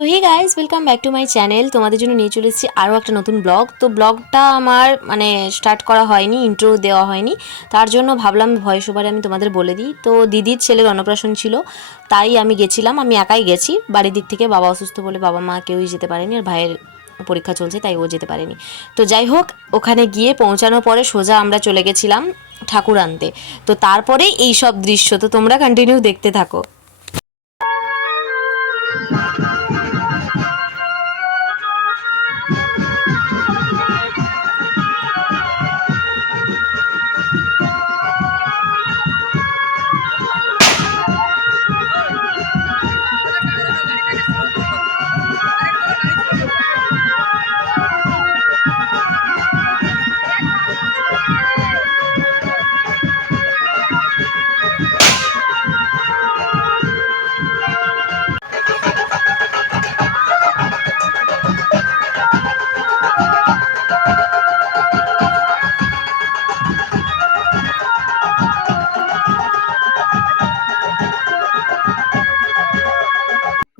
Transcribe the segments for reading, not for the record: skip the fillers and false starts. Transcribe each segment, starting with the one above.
তো hey guys, welcome back to my channel. তোমাদের জন্য নিয়ে চলে এসেছি আরও একটা নতুন ব্লগ। তো ব্লগটা আমার স্টার্ট করা হয়নি, ইন্ট্রো দেওয়া হয়নি, তার জন্য ভাবলাম ভয়েস ওভারে আমি তোমাদের বলে দিই। তো দিদির ছেলের অন্নপ্রাশন ছিল, তাই আমি গেছিলাম। আমি একাই গেছি বাড়ির দিক থেকে, বাবা অসুস্থ বলে বাবা মা কেউই যেতে পারেনি, আর ভাইয়ের পরীক্ষা চলছে তাই ও যেতে পারেনি। তো যাই হোক, ওখানে গিয়ে পৌঁছানোর পরে সোজা আমরা চলে গেছিলাম ঠাকুর আনতে। তো তারপরে এই সব দৃশ্য, তো তোমরা কন্টিনিউ দেখতে থাকো।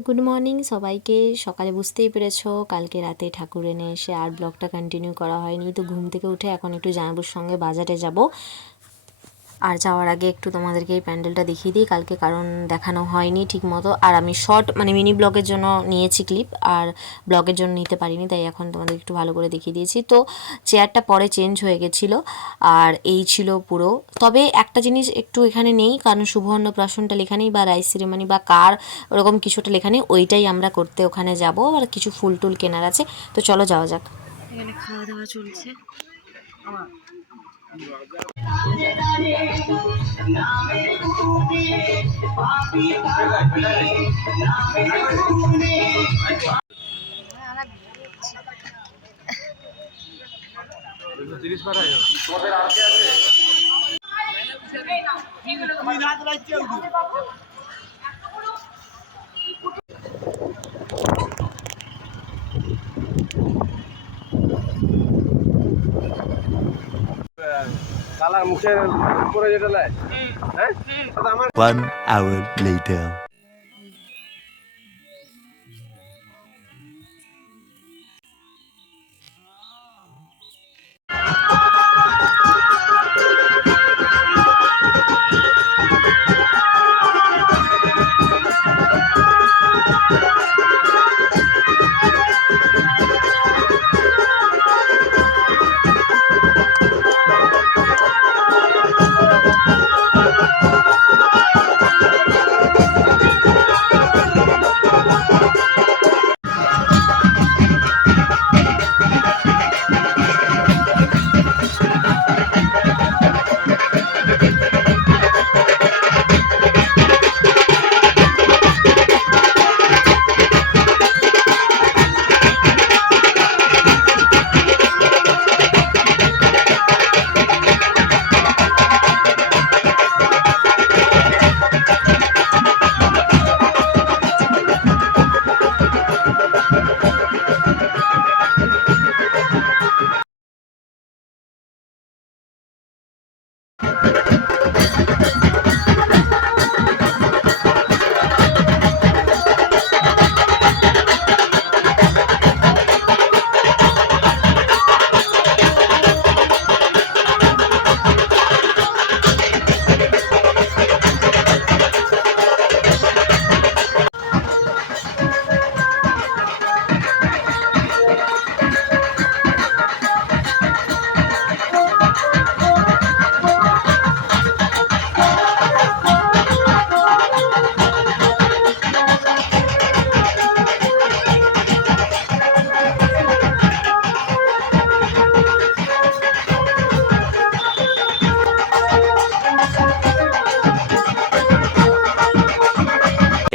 গুড মর্নিং সবাইকে। সকালে বুঝতেই পেরেছো কালকে রাতে ঠাকুর এনে এসে আর ব্লগটা কন্টিনিউ করা হয়নি। তো ঘুম থেকে উঠে এখন একটু জামাইবুর সঙ্গে বাজারে যাব। আর যাওয়ার আগে একটু তোমাদেরকে এই প্যান্ডেলটা দেখিয়ে দিই কালকে, কারণ দেখানো হয়নি ঠিক মতো। আর আমি শর্ট মিনি ব্লগের জন্য নিয়েছি ক্লিপ, আর ব্লগের জন্য নিতে পারিনি, তাই এখন তোমাদের একটু ভালো করে দেখিয়ে দিয়েছি। তো চেয়ারটা পরে চেঞ্জ হয়ে গেছিলো, আর এই ছিল পুরো। তবে একটা জিনিস একটু এখানে নেই, কারণ শুভ অন্নপ্রাশনটা লেখা নেই, বা রাইস সেরেমনি বা কার ওরকম কিছুটা লেখা নেই। ওইটাই আমরা করতে ওখানে যাব, আর কিছু ফুল টুল কেনার আছে। তো চলো যাওয়া যাক। এখানে খাওয়া দাওয়া চলছে। কালার মুখের উপরে যেটা লাই, হ্যাঁ, আমার 1 hour later.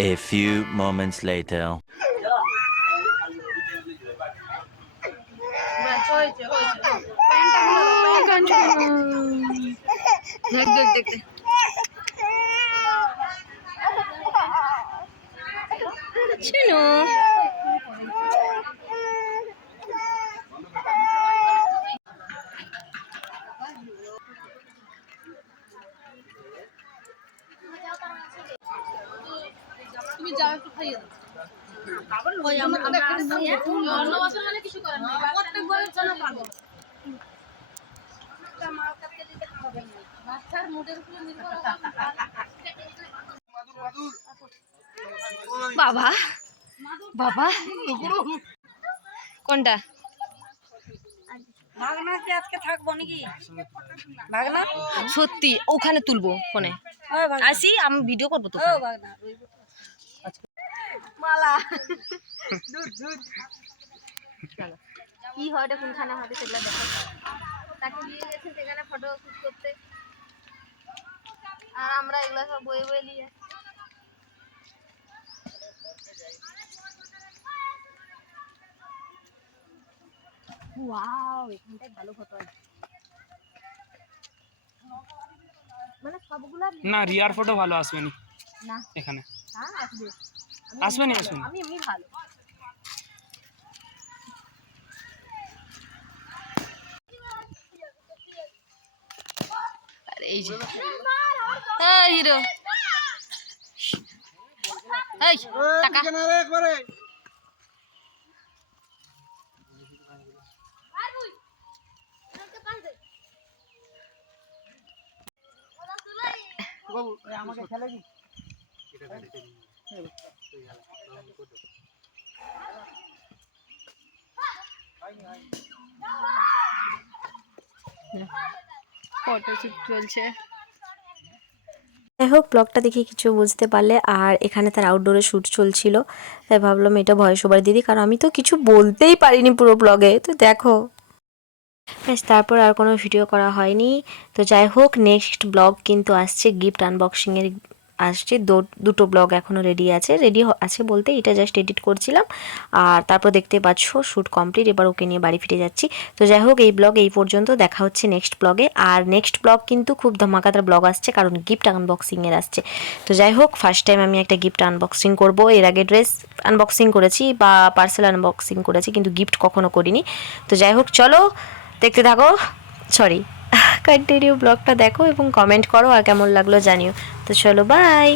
A few moments later. তুমি যাও একটু খাইয়ে দাও। বাবা বাবা কোনটা সত্যি ওখানে তুলবো ফোনে আসি আমি ভিডিও করবো তো মালা কি হয় এটা কোনখানে হবে সেগুলো দেখো তাকে নিয়ে গেছে সেখানে ফটো শুট করতে আর আমরা এগুলো সব বয়ে বয়ে নিয়ে ওয়াও এখানটায় ভালো ফটো আছে মানে সবগুলা না রিয়ার ফটো ভালো আসবে না না এখানে হ্যাঁ আসবে না আমি এমনি ভালো আরে এই যে এই হিরো এই টাকা আমাকে খেলে কি ফটোশুট চলছে যাই হোক ব্লগটা দেখে কিছু বুঝতে পারলে আর এখানে তার আউটডোরে শ্যুট চলছিল তাই ভাবলাম এটা ভয়েস ওভার দিদি কারণ আমি তো কিছু বলতেই পারিনি পুরো ব্লগে তো দেখো ব্যাস তারপর আর কোনো ভিডিও করা হয়নি তো যাই হোক নেক্সট ব্লগ কিন্তু আসছে গিফট আনবক্সিংয়ের আসছে দুটো ব্লগ এখনও রেডি আছে বলতে এটা জাস্ট এডিট করছিলাম আর তারপর দেখতে পাচ্ছ শ্যুট কমপ্লিট এবার ওকে নিয়ে বাড়ি ফিরে যাচ্ছি তো যাই হোক এই ব্লগ এই পর্যন্ত দেখা হচ্ছে নেক্সট ব্লগে আর নেক্সট ব্লগ কিন্তু খুব ধামাকাদার ব্লগ আসছে কারণ গিফট আনবক্সিংয়ের আসছে তো যাই হোক ফার্স্ট টাইম আমি একটা গিফট আনবক্সিং করব এর আগে ড্রেস আনবক্সিং করেছি বা পার্সেল আনবক্সিং করেছি কিন্তু গিফট কখনো করিনি তো যাই হোক চলো দেখতে থাকো কন্টিনিউ ব্লগটা দেখো এবং কমেন্ট করো আর কেমন লাগলো জানিও তো চলো বাই।